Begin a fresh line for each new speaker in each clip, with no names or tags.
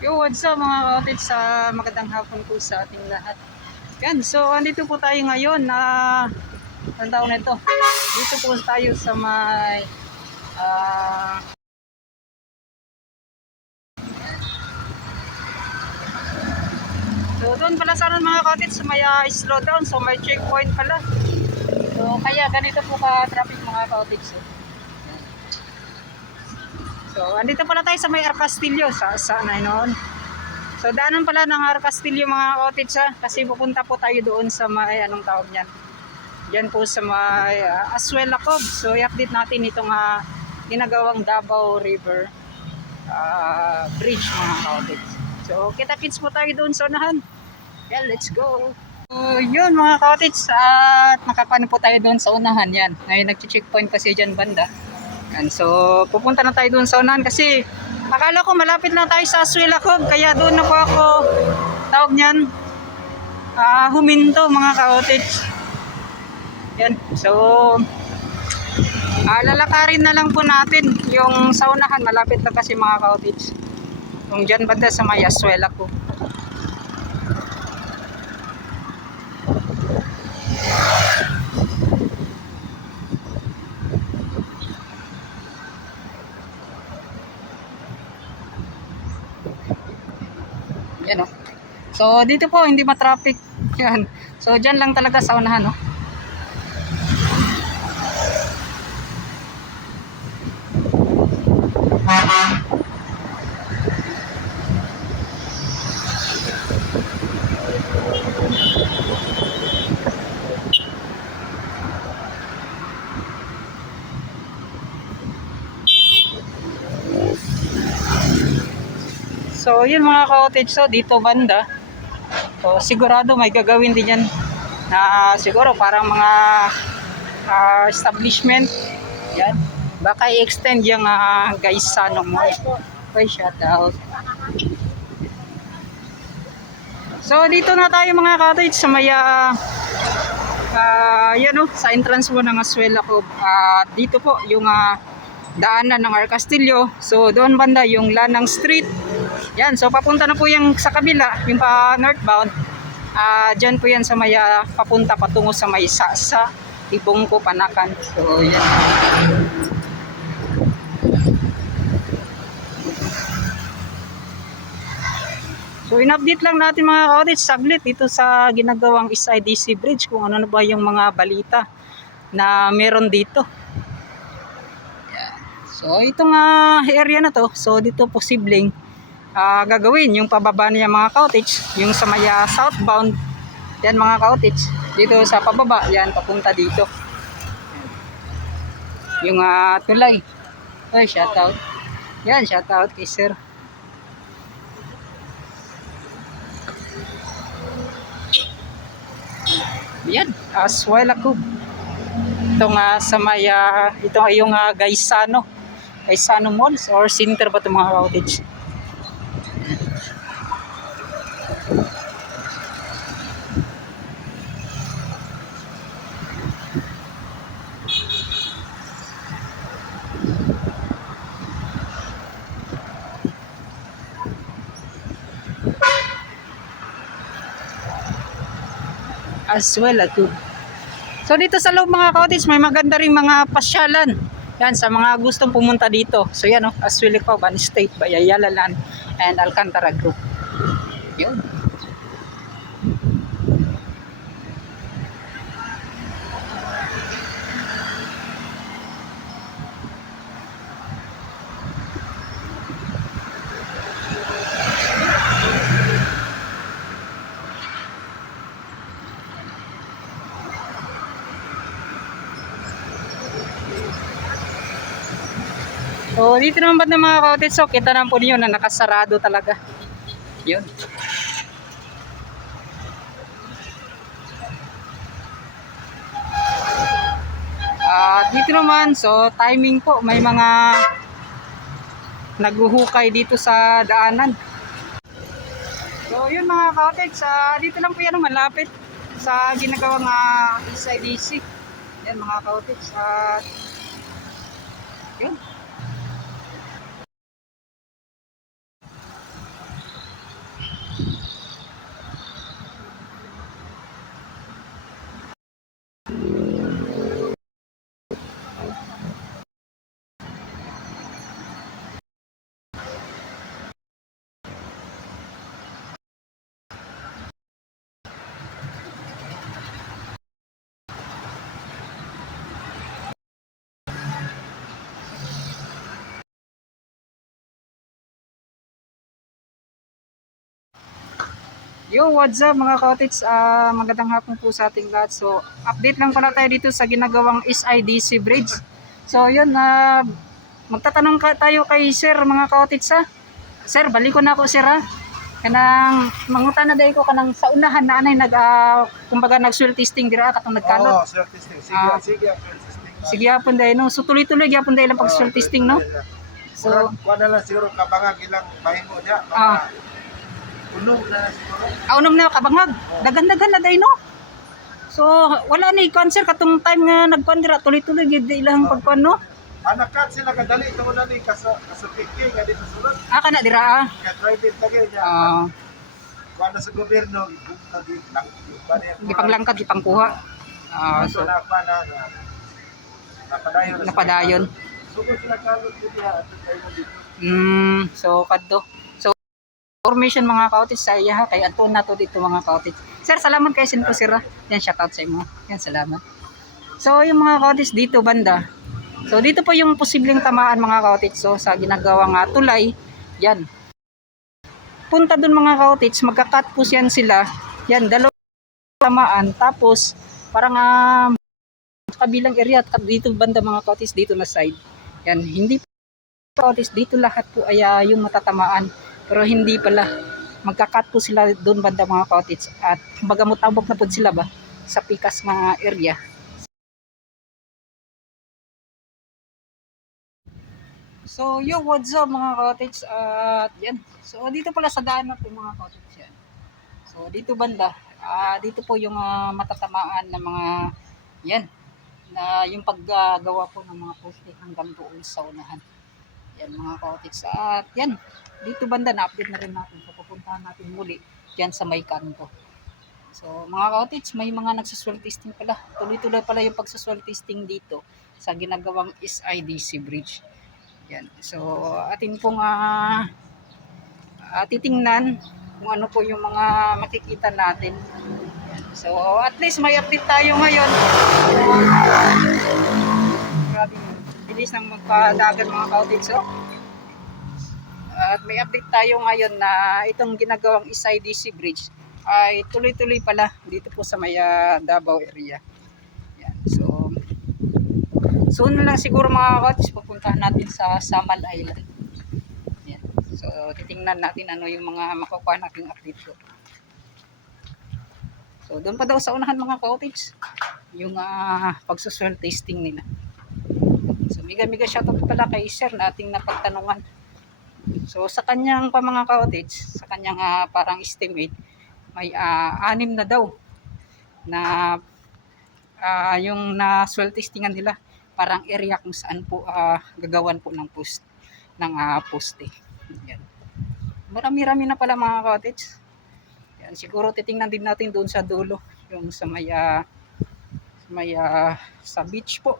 Yo, what's up mga kapatid sa magandang hapon po sa ating lahat. Yan, so andito po tayo ngayon na ang taon na ito. Dito po tayo sa may ah So doon pala sana mga kapatid sa may ah, slow down, so may checkpoint pala. So kaya ganito po ka-traffic mga kapatid. So, So, andito pala tayo sa may Arcastillo, sa sa na noon. So, daanan pala ng Arcastillo mga cottage ha, kasi pupunta po tayo doon sa may anong tawag niyan. Diyan po sa may uh, Aswela Cove. So, i-update natin itong uh, ginagawang Davao River ah, Bridge mga cottage. So, kita-kits po tayo doon sa unahan. Yeah, let's go. So, yun mga cottage, at nakapano po tayo doon sa unahan yan. Ngayon nag-checkpoint kasi dyan banda. Yan, so pupunta na tayo doon sa unahan kasi akala ko malapit lang tayo sa Aswela Cove kaya doon na po ako tawag niyan ah, huminto mga ka-outage. Yan, so ah, lalakarin na lang po natin yung sa unahan malapit lang kasi mga ka-outage. Yung dyan banda sa may Aswela Cove. Yan o. So, dito po, hindi matraffic. Yan. So, dyan lang talaga sa unahan, no? So, yun mga cottage. So, dito banda. So, sigurado may gagawin din yan na siguro parang mga ah, establishment. Yan. Baka i-extend yung uh, guys sa ano mo. Okay, shout out. So, dito na tayo mga cottage sa may ah, ah, yan o, sa entrance mo ng Aswela ko. Ah, dito po yung ah, daanan ng Arcastillo. So, doon banda yung Lanang Street. Yan, so papunta na po yung sa kabila, yung pa northbound. Ah, diyan po yan sa may ah, papunta patungo sa may Sasa, Ibongko, Panakan. So, yan. So, in-update lang natin mga cottage saglit ito sa ginagawang SIDC Bridge kung ano na ba yung mga balita na meron dito. So, itong ah, area na to, so dito posibleng ah, gagawin yung pababa niya mga cottage yung sa maya southbound. Yan mga cottage dito sa pababa yan papunta dito. Yung ah, tulay ay shout out. Yan shout out kay sir. Yan as well ako. Itong ah, sa maya ito ay yung uh, Gaisano. Gaisano Malls or center ba ito mga cottage as well as good. So dito sa loob mga cottage may maganda ring mga pasyalan. Yan sa mga gustong pumunta dito. So yan oh, Aswili Cove, State, Bayayala Land and Alcantara Group. Dito naman ba ng mga cottage so kita naman po ninyo na nakasarado talaga. Yun. Ah, dito naman so timing po may mga naghuhukay dito sa daanan. So yun mga cottage, sa dito lang po yan malapit sa ginagawang uh, SIDC. Yan mga cottage. At yun. Yo, what's up mga cottage? Ah, magandang hapon po sa ating lahat. So, update lang pala tayo dito sa ginagawang SIDC Bridge. So, yun na magtatanong ka tayo kay Sir mga cottage ha. Sir, balik ko na ako Sir ha. Kanang mangutan na dahil ko kanang sa unahan na anay nag ah, kumbaga nag soil testing dira katong nagkanot.
Oo, soil testing. Sige,
Ah.
sige, soil testing.
Sige hapon dahil no. So tuloy-tuloy gyapon dahil ang pag soil testing no.
So, kuha na lang siguro kabangag ilang mahimo niya.
Ah.
Puno na lang siguro.
Aunom na kabangag. Dagan-dagan na dahil no. So wala ni cancer katong time nga nagkuan dira tuloy-tuloy gyud ilang pagkuan no.
Anak kat sila kadali ito na ni kaso kaso piki nga dito sulod.
Ah kana dira ah.
Ka private lagi niya.
Ah,
Kuha na sa gobyerno, ibukta di lang.
gipanglangkad gipangkuha. Ah,
so na pa na na- napadayon.
napadayon.
Sugod sila kalot dito ha. At.
Mm, so kadto. So information mga kautis sa iya kay Anton na to dito mga kautis. Sir, salamat kay Sin po sir. Yan shout out sa imo. Yan salamat. So yung mga kautis dito banda. So dito po yung posibleng tamaan mga kautis so sa ginagawang uh, tulay. Yan. Punta dun mga kautis, magka-cut po yan sila. Yan, dalawang tamaan tapos parang ah, kabilang area at dito banda mga kautis dito na side. Yan, hindi Kautis, dito lahat po ay ah, yung matatamaan. Pero hindi pala. Magkakat po sila doon banda mga kautis. At kumbaga mutabok na po sila ba sa pikas mga area. So, yo, what's up mga cottage? At yan. So, dito pala sa daan natin mga cottage yan. So, dito banda. ah dito po yung ah, matatamaan ng mga yan. Na yung paggagawa po ng mga poste hanggang doon sa unahan. Yan mga cottage. At yan, dito banda na-update na rin natin. So pupuntahan natin muli yan sa may kanto. So mga cottage, may mga nagsuswell testing pala. Tuloy-tuloy pala yung pagsuswell testing dito sa ginagawang SIDC Bridge. Yan. So atin pong ah, ah, titingnan kung ano po yung mga makikita natin. So at least may update tayo ngayon. Grabe bilis ng magpadagan mga cottage. So, at may update tayo ngayon na itong ginagawang SIDC Bridge ay tuloy-tuloy pala dito po sa may ah, Davao area. Yan. So, soon lang siguro mga cottage pupuntahan natin sa Samal Island. Yan. So, titingnan natin ano yung mga makukuha nating update ko. So, doon pa daw sa unahan mga cottage yung uh, pagsuswell tasting nila. So, miga-miga shoutout pala kay Sir na ating napagtanungan. So, sa kanyang pa mga cottage, sa kanyang ah, parang estimate, may ah, anim na daw na ah, yung na swell testingan nila parang area kung saan po ah, gagawan po ng post ng ah, poste. Yan. Marami-rami na pala mga cottage. Yan, siguro titingnan din natin doon sa dulo yung sa may sa may ah, sa beach po.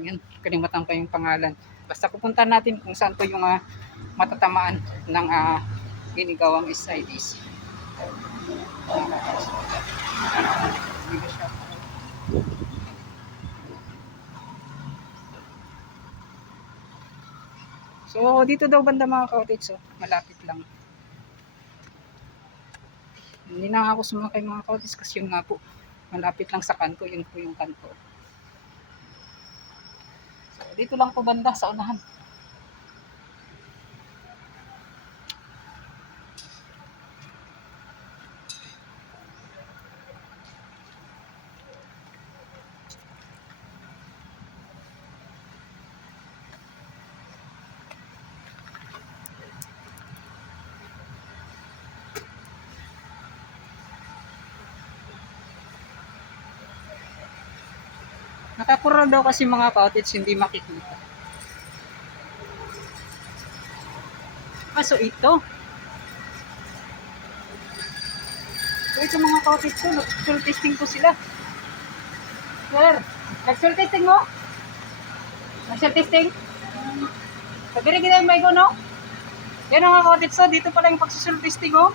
Yun, kalimutan ko yung pangalan. Basta pupunta natin kung saan po yung ah, matatamaan ng uh, ginigawang SIDs. So, dito daw banda mga cottage, so, malapit lang. Hindi na ako sumakay mga cottage kasi yun nga po, malapit lang sa kanto, yun po yung kanto. Dito lang po banda sa unahan. Nakakura daw kasi mga cottage hindi makikita. Ah, so ito. So ito mga cottage ko, nag-soil testing ko sila. Sir, nag-soil testing mo? Nag-soil testing? Sabi rin kita yung may no? Yan ang mga cottage so, dito pala yung pagsusul testing oh.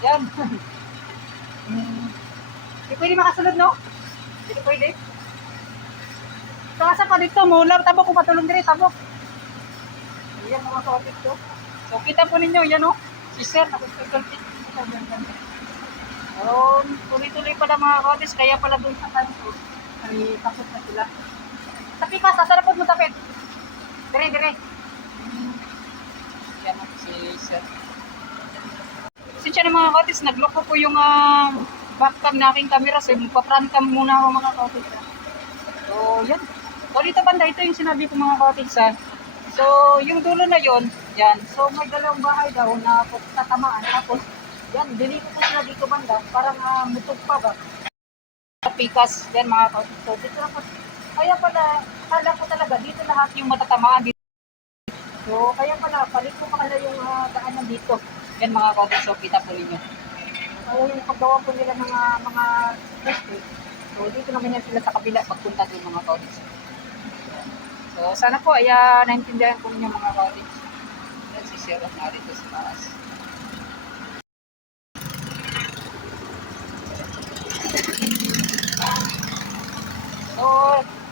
Yan. Hmm. Hindi pwede makasunod no? Hindi pwede. So, asa pa dito, mula, tabok ko patulong diri, tabok. Ayan mga kapatid ko. So, kita po ninyo, yan o. Si Sir, nakusulti. Oh, tuloy-tuloy pala mga cottage, kaya pala doon sa kanto. Ay, tapos na sila. Tapi ka, sasarapod mo tapit. Dire, dire. Yan ako si Sir. Sinsya na mga cottage, nagloko po yung ah, backcam na aking camera. So, magpa-front cam muna ako mga ah. So, yan. So, dito banda, ito yung sinabi ko mga ah. So, yung dulo na yon yan. So, may dalawang bahay daw na tatamaan. Tapos, yan, dinito po sila dito banda. Parang uh, mutog pa ba? Pikas, yan mga cottage. So, dito na. Kaya pala, kala ko talaga, dito lahat yung matatamaan. Dito. So, kaya pala, palit ko pala yung uh, daanan dito. Yan mga cottage. So, kita po ninyo. Kaya yung paggawa po nila ng ah, mga poste. So, dito naman yan sila sa kabila pagpunta doon mga cottage. So, sana po ay ah, naintindihan po ninyo mga cottage. Yan si Sir na dito sa taas. So,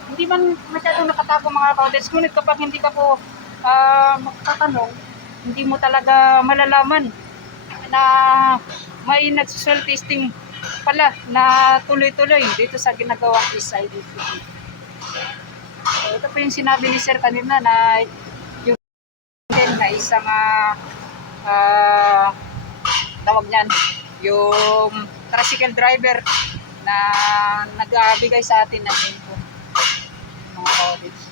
hindi man masyadong nakatago mga cottage. Ngunit kapag hindi ka po ah, magtatanong, hindi mo talaga malalaman na may nagsuswell testing pala na tuloy-tuloy dito sa ginagawang SIDCP. Ito po yung sinabi ni Sir kanina na yung din na isang ah, ah, tawag niyan, yung tricycle driver na nagbigay sa atin ng info mga college.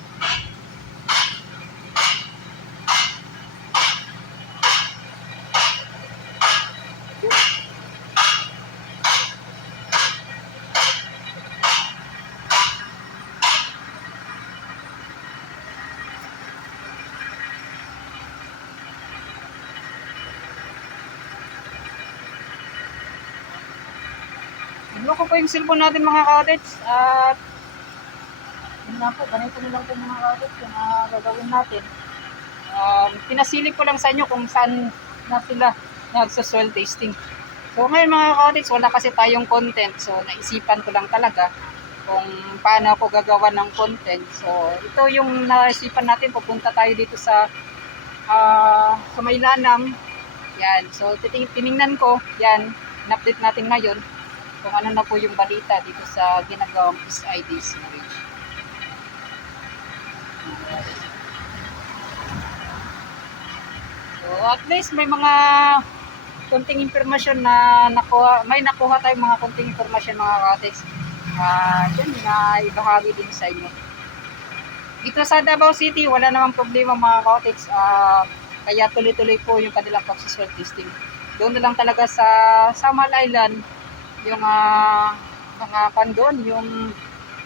Loko po yung cellphone natin mga cottage at yun po, ganito na lang po mga cottage yung uh, gagawin natin. Um, pinasilip ko lang sa inyo kung saan na sila nagsa-soil tasting. So ngayon mga cottage, wala kasi tayong content. So naisipan ko lang talaga kung paano ako gagawa ng content. So ito yung naisipan natin, pupunta tayo dito sa ah sa Maylanam. Yan. So titing tiningnan ko, yan, in-update natin ngayon kung ano na po yung balita dito sa ginagawang SIDs marriage. So at least may mga konting impormasyon na nakuha, may nakuha tayong mga konting impormasyon mga katiks. Ah, yun na ibahagi din sa inyo. Dito sa Davao City, wala namang problema mga katiks. Ah, kaya tuloy-tuloy po yung kanilang pagsuswell testing. Doon na lang talaga sa Samal Island, yung ah, mga pan doon, yung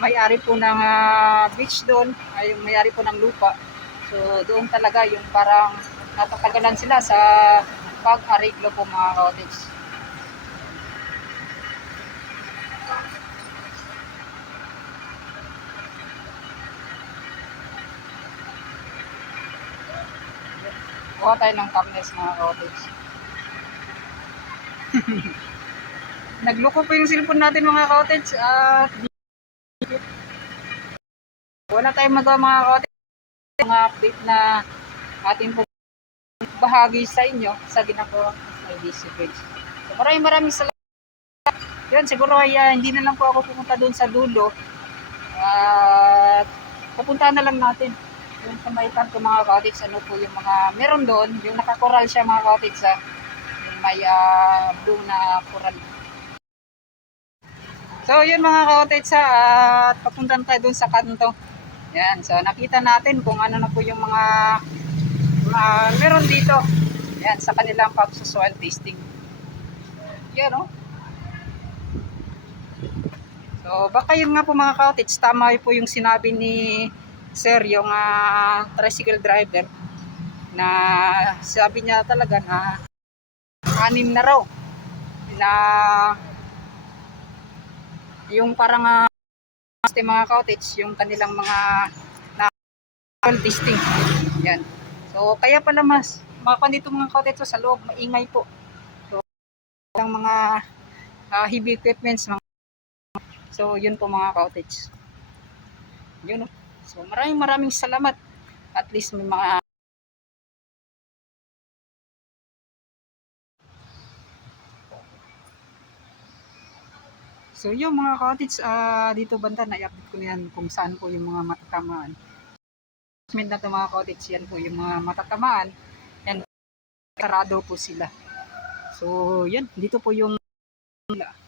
may-ari po ng ah, beach doon, ay yung may-ari po ng lupa. So doon talaga yung parang natatagalan sila sa pag-ariglo po mga cottage. Kuha tayo ng cameras mga cottage. Nagloko po yung cellphone natin mga cottage at wala tayong magawa mga cottage. Mga update na atin po bahagi sa inyo sa ginagawa ng IDC page. So, maraming maraming salamat. Yun, siguro ay ah, hindi na lang po ako pumunta doon sa dulo. At pupuntahan na lang natin yung sa may kanto mga cottage, ano po yung mga meron doon, yung nakakoral siya mga cottage sa yung may ah, blue na coral. So yun mga cottage sa at papuntan tayo doon sa kanto. Yan, so nakita natin kung ano na po yung mga uh, meron dito. Yan, sa kanilang pagsusoil tasting. Yan, oh. So, baka yun nga po mga cottage, tama po yung sinabi ni Sir, yung ah, tricycle driver, na sabi niya talaga na anim na raw na yung parang uh, mga cottage, yung kanilang mga na tasting. Yan. So, kaya pala mas, pandito mga cottage sa loob, maingay po. So, ang mga ah, heavy equipments, mga So, yun po mga cottage. Yun. oh. So, maraming maraming salamat. At least may mga So yung mga cottage ah, dito banda na i-update ko na yan kung saan po yung mga matatamaan. Assessment na ito mga cottage yan po yung mga matatamaan. Yan, sarado po sila. So yan, dito po yung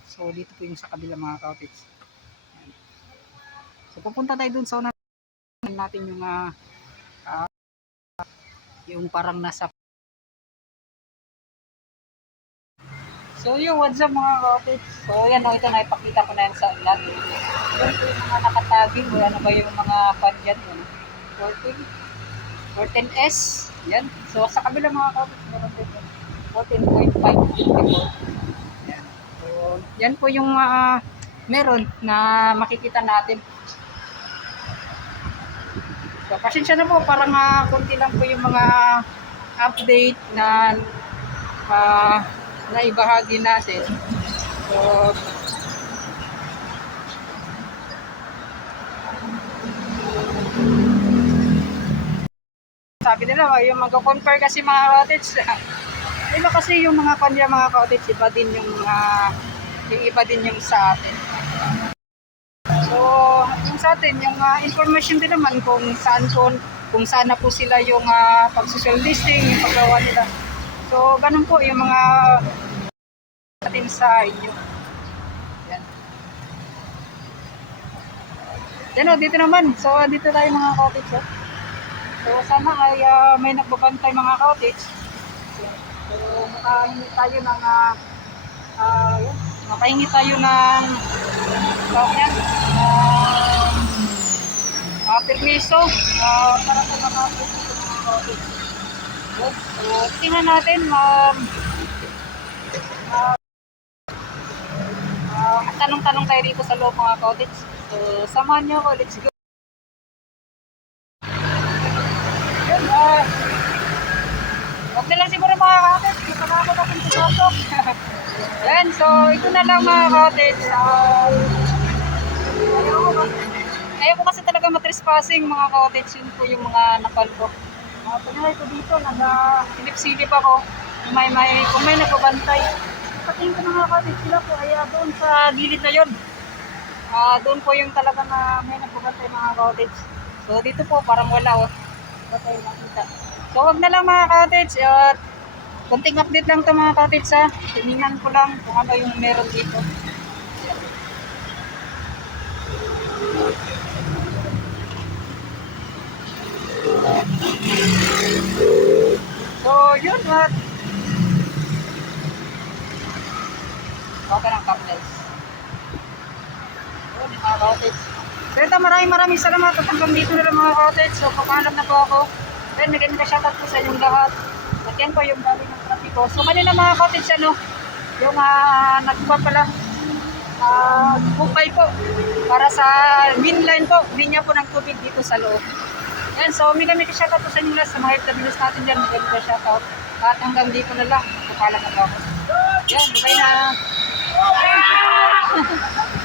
So dito po yung sa kabila mga cottage. Yan. So pupunta tayo dun sa una natin yung ah, ah, yung parang nasa So yung what's up mga cottage. So yan o, ito na ipakita ko na yan sa ilan. Po yung mga nakataging. o Ano ba yung mga pan dyan? Yun. 14. 14S. Yan. So sa kabila mga cottage, meron din yun. 14.554. Yan. So yan po yung ah, meron na makikita natin. So pasensya na po, parang uh, konti lang po yung mga update na ah, na ibahagi natin. So, sabi nila, yung mag-compare kasi mga cottage. iba kasi yung mga kanya mga cottage, iba din yung mga yung iba din yung sa atin. So, yung sa atin, yung ah, information din naman kung saan po, kung saan na po sila yung uh, pag-social distancing, yung paggawa nila. So, ganun po yung mga atin sa inyo. Yan. Yan dito naman. So, dito tayo mga cottage. Oh. So, sana ay ah, may nagbabantay mga cottage. So, makahingi tayo ng uh, uh, makahingi tayo ng tawag yan, um, uh, permiso ah, para sa mga cottage sa mga cottage. Yun. So, tingnan natin, um, Ah, tanong-tanong tayo dito sa loob mga cottage. So, samahan niyo ako. Let's go. Ah. Huwag na lang siguro mga cottage. Pa ako natin tusok. Yan, so ito na lang mga cottage. Ah, ayaw ko kasi, talaga matrespassing mga cottage. Yun po yung mga napal. Uh, Pagkakay ko dito, nag-silip-silip ako. May, may, kung may nagbabantay. Patingin ko na cottage sila po ay ah, doon sa gilid na yun. Ah, doon po yung talaga na may nagbabantay mga cottage. So dito po parang wala oh. Wala tayo nakita. So wag na lang mga cottage. At kunting update lang to mga cottage ha. Tinignan ko lang kung ano yung meron dito. So yun at Okay lang, couples. Yun, mga cottage. So ito, maraming maraming salamat at hanggang dito na lang mga cottage. So pagkahanap na po ako. Then, maganda ka shoutout po sa inyong lahat. At yan po yung galing ng trafiko. So kanina mga cottage, ano, yung uh, nagkuha pala, uh, bukay po para sa main line po, linya po ng tubig dito sa loob. Yan, so mega-mega shoutout po sa inyo lahat sa mga FWs natin dyan. Mega-mega shoutout. At hanggang dito na lang. Magpapala na ako. Yan, bye na. Ah!